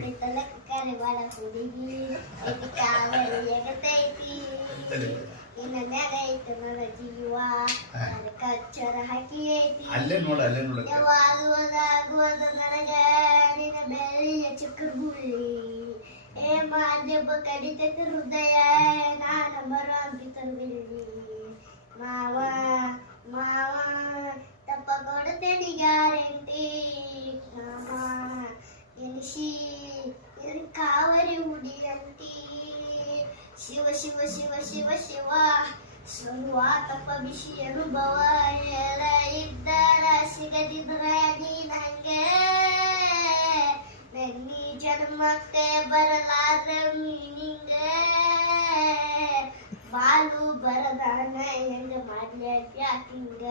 ಬೆತ್ತಲಕ್ಕ ಕರಿವಾಳ ಹುಡುಗಿ ಐತಿ ಕಾವಲಿ ಎಗತೈತಿ ಇನ್ನ ಮ್ಯಾಗ ಐತಿ ನನ್ನ ಜೀವ ಅದಕ್ಕ ಅಕ್ಷರ ಹಾಕಿ ಐತಿ ಅಲ್ಲೇ ನೋಡ ಯಾವಾಗುವುದಾಗುವುದು ನನಗ ನಿನ್ನ ಬೆಳ್ಳಿಯ ಚಿಕ್ಕ ಗುಳ್ಳಿ ಏ ಮಾಧ್ಯಮ ಕಡಿತಕ್ಕ ಹೃದಯ ನಾನು ಬರೋ ಅಂಕಿತರುವಿಲ್ಲಿ ಮಾವ ಮಾವ ತಪ್ಪ ಕೊಡುತ್ತೇನೆ ಗ್ಯಾರಂಟಿ ಮಾಮ ಎನಿಸಿ ಕಾವರಿ ಹುಡಿಯಂತಿ ಶಿವ ಶಿವ ಶಿವ ಶಿವ ಶಿವ ಶುರುವಾತಪ್ಪ ಬಿಸಿ ಅನುಭವ ಎಲ್ಲ ಇದ್ದರ ಸಿಗದಿದ್ರ ನೀ ನಂಗೆ ನನ್ನಿ ಜನ್ಮಕ್ಕೆ ಬರಲಾದ್ರ ಮೀನಿಂಗ ಬಾಲು ಬರದಾನ ಹೆಂಗ ಮಾಡ್ಲಿ ಯಾಕಿಂಗ